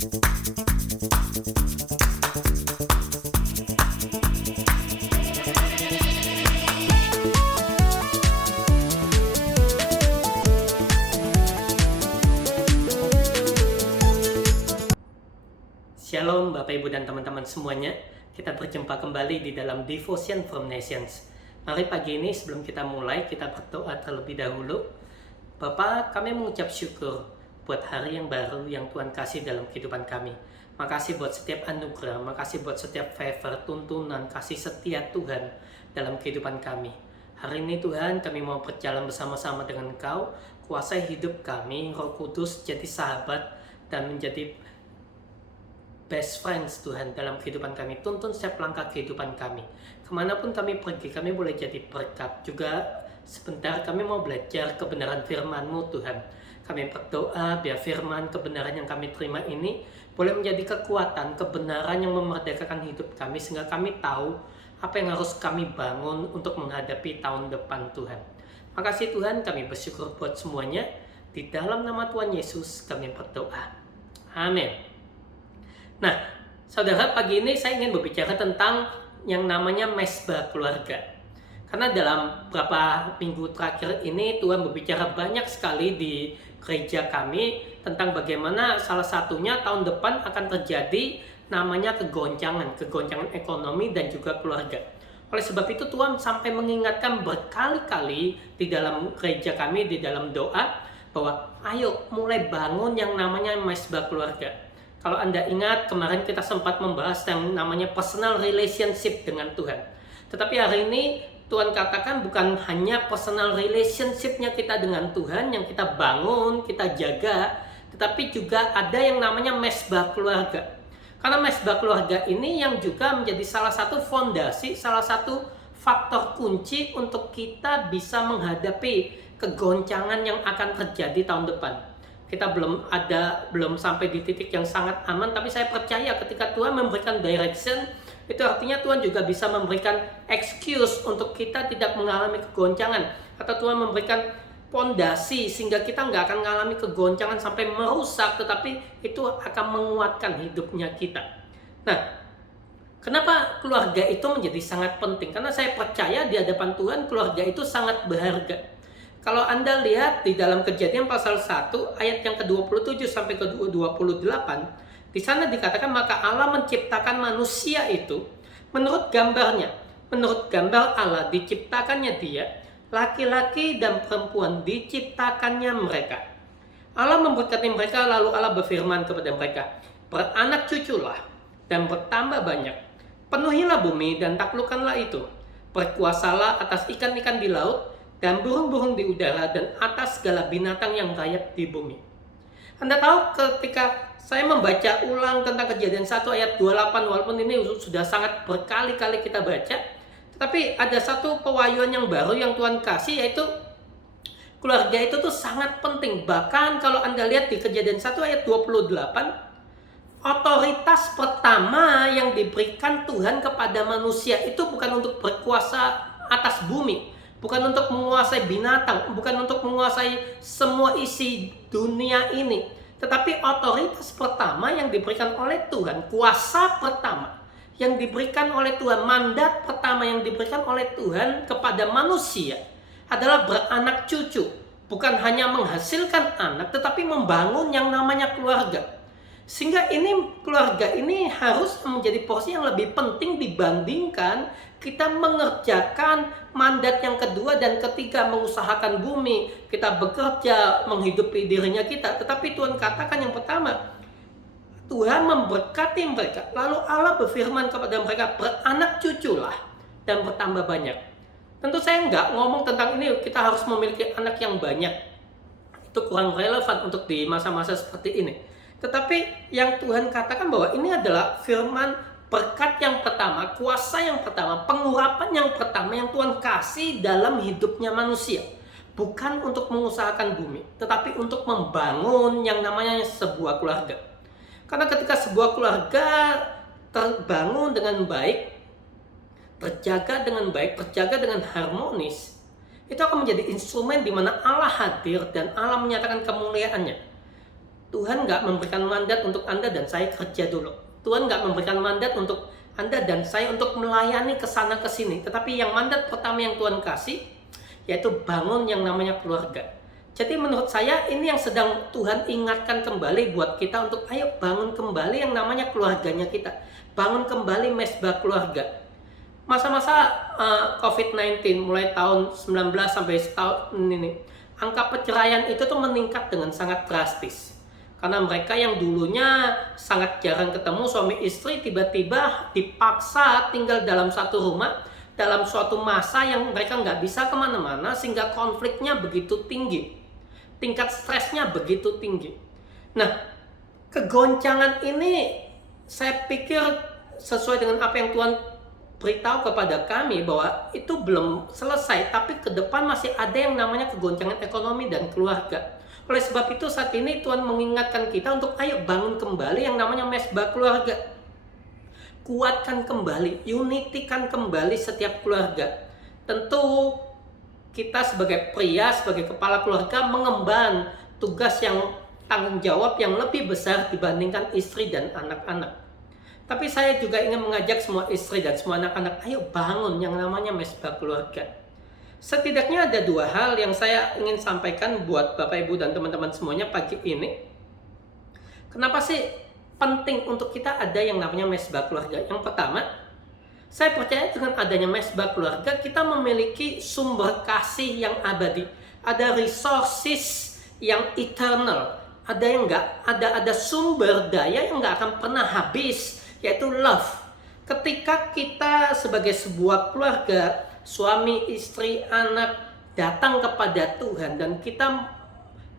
Shalom Bapak Ibu dan teman-teman semuanya. Kita berjumpa kembali di dalam Devotion from Nations. Mari pagi ini sebelum kita mulai, kita berdoa terlebih dahulu. Bapak, kami mengucap syukur buat hari yang baru yang Tuhan kasih dalam kehidupan kami. Makasih buat setiap anugerah, makasih buat setiap favor, tuntunan, kasih setia Tuhan dalam kehidupan kami. Hari ini Tuhan, kami mau berjalan bersama-sama dengan Engkau. Kuasai hidup kami, Roh Kudus jadi sahabat dan menjadi best friends Tuhan dalam kehidupan kami. Tuntun setiap langkah kehidupan kami. Kemanapun kami pergi, kami boleh jadi berkat. Juga sebentar kami mau belajar kebenaran firman-Mu Tuhan. Kami berdoa biar firman kebenaran yang kami terima ini boleh menjadi kekuatan, kebenaran yang memerdekakan hidup kami. Sehingga kami tahu apa yang harus kami bangun untuk menghadapi tahun depan Tuhan. Makasih Tuhan, kami bersyukur buat semuanya. Di dalam nama Tuhan Yesus kami berdoa. Amin. Nah, saudara, pagi ini saya ingin berbicara tentang yang namanya mesbah keluarga. Karena dalam beberapa minggu terakhir ini Tuhan berbicara banyak sekali di gereja kami tentang bagaimana salah satunya tahun depan akan terjadi namanya kegoncangan ekonomi dan juga keluarga. Oleh sebab itu Tuhan sampai mengingatkan berkali-kali di dalam gereja kami, di dalam doa, bahwa ayo mulai bangun yang namanya mesbah keluarga. Kalau Anda ingat, kemarin kita sempat membahas yang namanya personal relationship dengan Tuhan. Tetapi hari ini Tuhan katakan bukan hanya personal relationship-nya kita dengan Tuhan yang kita bangun, kita jaga, tetapi juga ada yang namanya mesbah keluarga. Karena mesbah keluarga ini yang juga menjadi salah satu fondasi, salah satu faktor kunci untuk kita bisa menghadapi kegoncangan yang akan terjadi tahun depan. Kita belum sampai di titik yang sangat aman, tapi saya percaya ketika Tuhan memberikan direction, itu artinya Tuhan juga bisa memberikan excuse untuk kita tidak mengalami kegoncangan, atau Tuhan memberikan pondasi sehingga kita nggak akan mengalami kegoncangan sampai merusak, tetapi itu akan menguatkan hidupnya kita. Nah, kenapa keluarga itu menjadi sangat penting? Karena saya percaya di hadapan Tuhan keluarga itu sangat berharga. Kalau Anda lihat di dalam Kejadian pasal 1 ayat yang ke-27 sampai ke-28, di sana dikatakan maka Allah menciptakan manusia itu menurut gambarnya. Menurut gambar Allah diciptakannya dia, laki-laki dan perempuan diciptakannya mereka. Allah memberkati mereka, lalu Allah berfirman kepada mereka, beranak cuculah dan bertambah banyak. Penuhilah bumi dan taklukkanlah itu. Berkuasalah atas ikan-ikan di laut dan burung-burung di udara, dan atas segala binatang yang rayap di bumi. Anda tahu ketika saya membaca ulang tentang Kejadian 1 ayat 28, walaupun ini sudah sangat berkali-kali kita baca, tetapi ada satu pewahyuan yang baru yang Tuhan kasih, yaitu keluarga itu tuh sangat penting. Bahkan kalau Anda lihat di Kejadian 1 ayat 28, otoritas pertama yang diberikan Tuhan kepada manusia itu bukan untuk berkuasa atas bumi, bukan untuk menguasai binatang, bukan untuk menguasai semua isi dunia ini. Tetapi otoritas pertama yang diberikan oleh Tuhan, kuasa pertama yang diberikan oleh Tuhan, mandat pertama yang diberikan oleh Tuhan kepada manusia adalah beranak cucu. Bukan hanya menghasilkan anak, tetapi membangun yang namanya keluarga. Sehingga keluarga ini harus menjadi porsi yang lebih penting dibandingkan kita mengerjakan mandat yang kedua dan ketiga, mengusahakan bumi, kita bekerja menghidupi dirinya kita. Tetapi Tuhan katakan yang pertama, Tuhan memberkati mereka, lalu Allah berfirman kepada mereka, beranak cuculah dan bertambah banyak. Tentu saya nggak ngomong tentang ini kita harus memiliki anak yang banyak, itu kurang relevan untuk di masa-masa seperti ini. Tetapi yang Tuhan katakan bahwa ini adalah firman berkat yang pertama, kuasa yang pertama, pengurapan yang pertama yang Tuhan kasih dalam hidupnya manusia. Bukan untuk mengusahakan bumi, tetapi untuk membangun yang namanya sebuah keluarga. Karena ketika sebuah keluarga terbangun dengan baik, terjaga dengan baik, terjaga dengan harmonis, itu akan menjadi instrumen di mana Allah hadir dan Allah menyatakan kemuliaannya. Tuhan nggak memberikan mandat untuk Anda dan saya kerja dulu. Tuhan nggak memberikan mandat untuk Anda dan saya untuk melayani ke sana ke sini. Tetapi yang mandat pertama yang Tuhan kasih, yaitu bangun yang namanya keluarga. Jadi menurut saya ini yang sedang Tuhan ingatkan kembali buat kita untuk ayo bangun kembali yang namanya keluarganya kita. Bangun kembali mesbah keluarga. Masa-masa COVID-19 mulai tahun 19 sampai tahun ini, angka perceraian itu tuh meningkat dengan sangat drastis. Karena mereka yang dulunya sangat jarang ketemu suami istri tiba-tiba dipaksa tinggal dalam satu rumah dalam suatu masa yang mereka nggak bisa kemana-mana sehingga konfliknya begitu tinggi. Tingkat stresnya begitu tinggi. Nah, kegoncangan ini saya pikir sesuai dengan apa yang Tuhan beritahu kepada kami bahwa itu belum selesai, tapi ke depan masih ada yang namanya kegoncangan ekonomi dan keluarga. Oleh sebab itu saat ini Tuhan mengingatkan kita untuk ayo bangun kembali yang namanya mesbah keluarga. Kuatkan kembali, unitikan kembali setiap keluarga. Tentu kita sebagai pria, sebagai kepala keluarga mengemban tugas yang tanggung jawab yang lebih besar dibandingkan istri dan anak-anak. Tapi saya juga ingin mengajak semua istri dan semua anak-anak, ayo bangun yang namanya mesbah keluarga. Setidaknya ada dua hal yang saya ingin sampaikan buat Bapak Ibu dan teman-teman semuanya pagi ini. Kenapa sih penting untuk kita ada yang namanya mesbah keluarga? Yang pertama, saya percaya dengan adanya mesbah keluarga, kita memiliki sumber kasih yang abadi. Ada resources yang eternal. Ada yang ada sumber daya yang nggak akan pernah habis, yaitu love. Ketika kita sebagai sebuah keluarga, suami, istri, anak, datang kepada Tuhan dan kita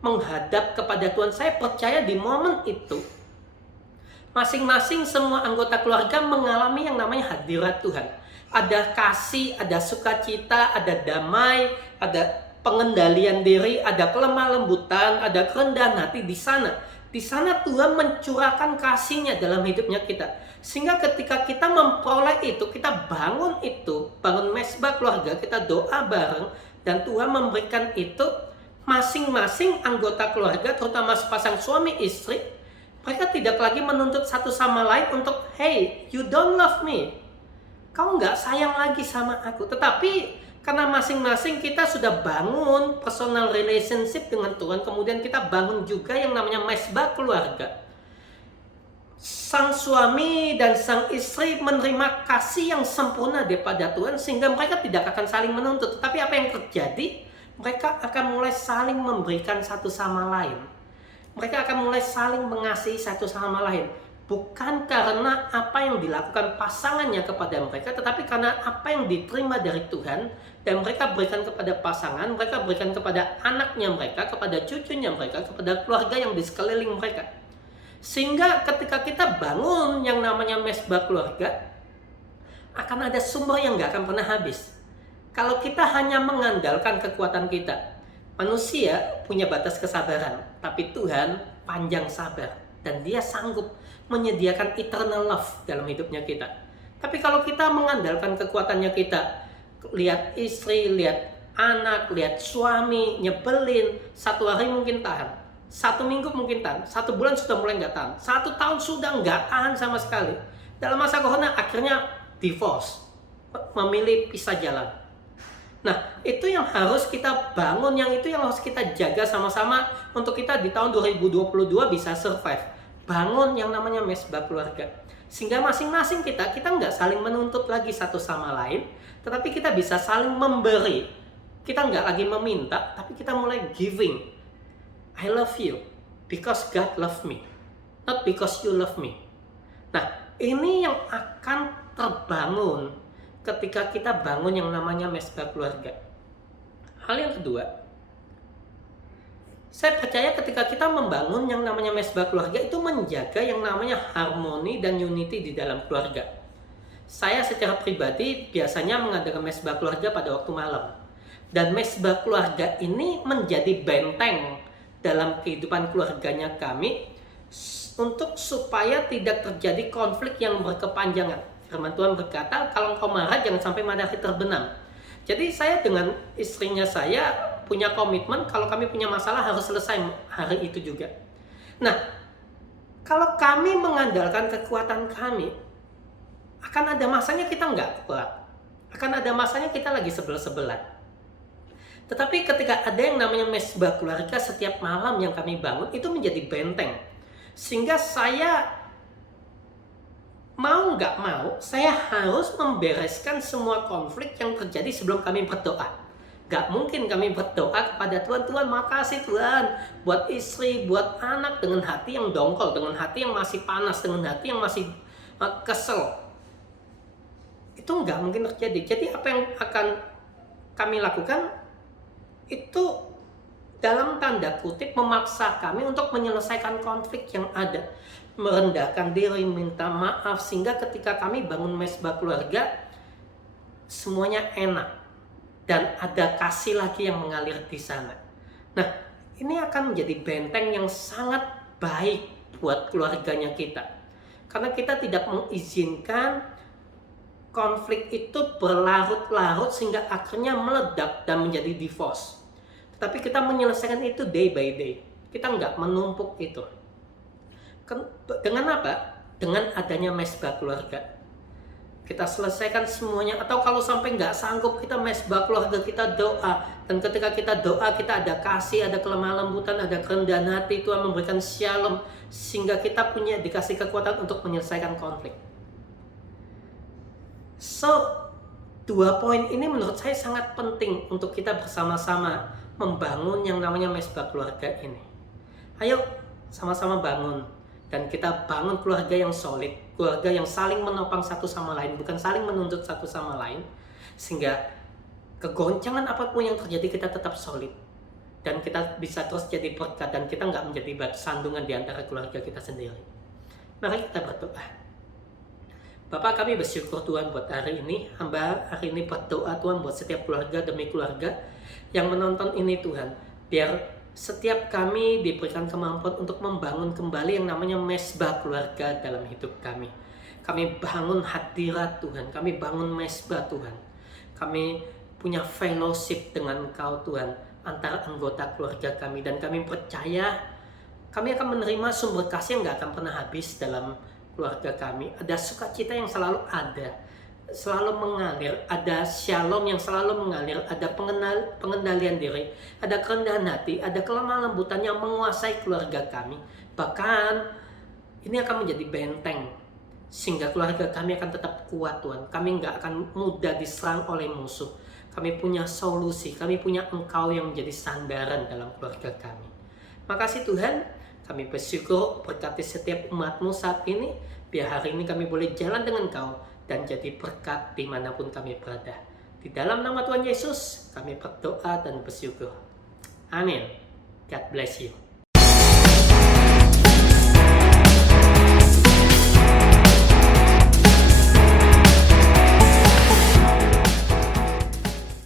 menghadap kepada Tuhan, saya percaya di momen itu, masing-masing semua anggota keluarga mengalami yang namanya hadirat Tuhan. Ada kasih, ada sukacita, ada damai, ada pengendalian diri, ada kelemah lembutan, ada kerendahan hati di sana. Di sana Tuhan mencurahkan kasih-Nya dalam hidupnya kita. Sehingga ketika kita memperoleh itu, kita bangun mesbah keluarga, kita doa bareng, dan Tuhan memberikan itu, masing-masing anggota keluarga, terutama sepasang suami istri, mereka tidak lagi menuntut satu sama lain untuk, hey, you don't love me. Kau nggak sayang lagi sama aku. Tetapi karena masing-masing kita sudah bangun personal relationship dengan Tuhan, kemudian kita bangun juga yang namanya mesbah keluarga. Sang suami dan sang istri menerima kasih yang sempurna daripada Tuhan, sehingga mereka tidak akan saling menuntut. Tetapi apa yang terjadi? Mereka akan mulai saling memberikan satu sama lain. Mereka akan mulai saling mengasihi satu sama lain. Bukan karena apa yang dilakukan pasangannya kepada mereka, tetapi karena apa yang diterima dari Tuhan, dan mereka berikan kepada pasangan, mereka berikan kepada anaknya mereka, kepada cucunya mereka, kepada keluarga yang di sekeliling mereka. Sehingga ketika kita bangun yang namanya mesbah keluarga, akan ada sumber yang gak akan pernah habis. Kalau kita hanya mengandalkan kekuatan kita, manusia punya batas kesabaran, tapi Tuhan panjang sabar dan Dia sanggup menyediakan eternal love dalam hidupnya kita. Tapi kalau kita mengandalkan kekuatannya kita, lihat istri, lihat anak, lihat suami, nyebelin, satu hari mungkin tahan, satu minggu mungkin tahan, satu bulan sudah mulai nggak tahan, satu tahun sudah nggak tahan sama sekali. Dalam masa corona akhirnya divorce, memilih pisah jalan. Nah, itu yang harus kita bangun, yang harus kita jaga sama-sama untuk kita di tahun 2022 bisa survive. Bangun yang namanya mesbah keluarga. Sehingga masing-masing kita nggak saling menuntut lagi satu sama lain, tetapi kita bisa saling memberi. Kita nggak lagi meminta, tapi kita mulai giving. I love you because God love me, not because you love me. Nah, ini yang akan terbangun ketika kita bangun yang namanya mesbah keluarga. Hal yang kedua, saya percaya ketika kita membangun yang namanya mesbah keluarga itu menjaga yang namanya harmoni dan unity di dalam keluarga. Saya secara pribadi biasanya mengadakan mesbah keluarga pada waktu malam. Dan mesbah keluarga ini menjadi benteng dalam kehidupan keluarganya kami untuk supaya tidak terjadi konflik yang berkepanjangan. Firman Tuhan berkata, kalau engkau marah jangan sampai matahari terbenam. Jadi saya dengan istrinya saya punya komitmen kalau kami punya masalah harus selesai hari itu juga. Nah, kalau kami mengandalkan kekuatan kami, akan ada masanya kita nggak kuat. Akan ada masanya kita lagi sebel-sebelan. Tetapi ketika ada yang namanya mesbah keluarga setiap malam yang kami bangun, itu menjadi benteng. Sehingga saya mau nggak mau, saya harus membereskan semua konflik yang terjadi sebelum kami berdoa. Gak mungkin kami berdoa kepada Tuhan, Tuhan makasih Tuhan buat istri, buat anak dengan hati yang dongkol, dengan hati yang masih panas, dengan hati yang masih kesel. Itu nggak mungkin terjadi. Jadi apa yang akan kami lakukan itu dalam tanda kutip memaksa kami untuk menyelesaikan konflik yang ada, merendahkan diri, minta maaf, sehingga ketika kami bangun mesbah keluarga semuanya enak dan ada kasih lagi yang mengalir di sana. Nah, ini akan menjadi benteng yang sangat baik buat keluarganya kita, karena kita tidak mengizinkan konflik itu berlarut-larut sehingga akhirnya meledak dan menjadi divorce. Tapi kita menyelesaikan itu day by day. Kita nggak menumpuk itu. Dengan apa? Dengan adanya mesbah keluarga. Kita selesaikan semuanya. Atau kalau sampai nggak sanggup, kita mesbah keluarga, kita doa. Dan ketika kita doa, kita ada kasih, ada kelemah lembutan, ada kerendahan hati. Tuhan memberikan shalom. Sehingga kita dikasih kekuatan untuk menyelesaikan konflik. So, 2 poin ini menurut saya sangat penting untuk kita bersama-sama membangun yang namanya mesbah keluarga ini. Ayo sama-sama bangun, dan kita bangun keluarga yang solid, keluarga yang saling menopang satu sama lain, bukan saling menuntut satu sama lain, sehingga kegoncangan apapun yang terjadi kita tetap solid, dan kita bisa terus jadi berkat, dan kita nggak menjadi batu sandungan di antara keluarga kita sendiri. Mari kita berdoa. Bapak, kami bersyukur Tuhan buat hari ini. Hamba hari ini berdoa Tuhan buat setiap keluarga demi keluarga yang menonton ini Tuhan. Biar setiap kami diberikan kemampuan untuk membangun kembali yang namanya mesbah keluarga dalam hidup kami. Kami bangun hadirat Tuhan. Kami bangun mesbah Tuhan. Kami punya fellowship dengan Engkau Tuhan antara anggota keluarga kami. Dan kami percaya kami akan menerima sumber kasih yang gak akan pernah habis dalam keluarga kami. Ada sukacita yang selalu ada, selalu mengalir, ada shalom yang selalu mengalir, ada pengendalian diri, ada kerendahan hati, ada kelemah lembutan yang menguasai keluarga kami. Bahkan ini akan menjadi benteng sehingga keluarga kami akan tetap kuat Tuhan. Kami nggak akan mudah diserang oleh musuh. Kami punya solusi, kami punya Engkau yang menjadi sandaran dalam keluarga kami. Makasih Tuhan. Kami bersyukur berkati setiap umat-Mu saat ini, biar hari ini kami boleh jalan dengan Kau dan jadi berkat dimanapun kami berada. Di dalam nama Tuhan Yesus, kami berdoa dan bersyukur. Amin. God bless you.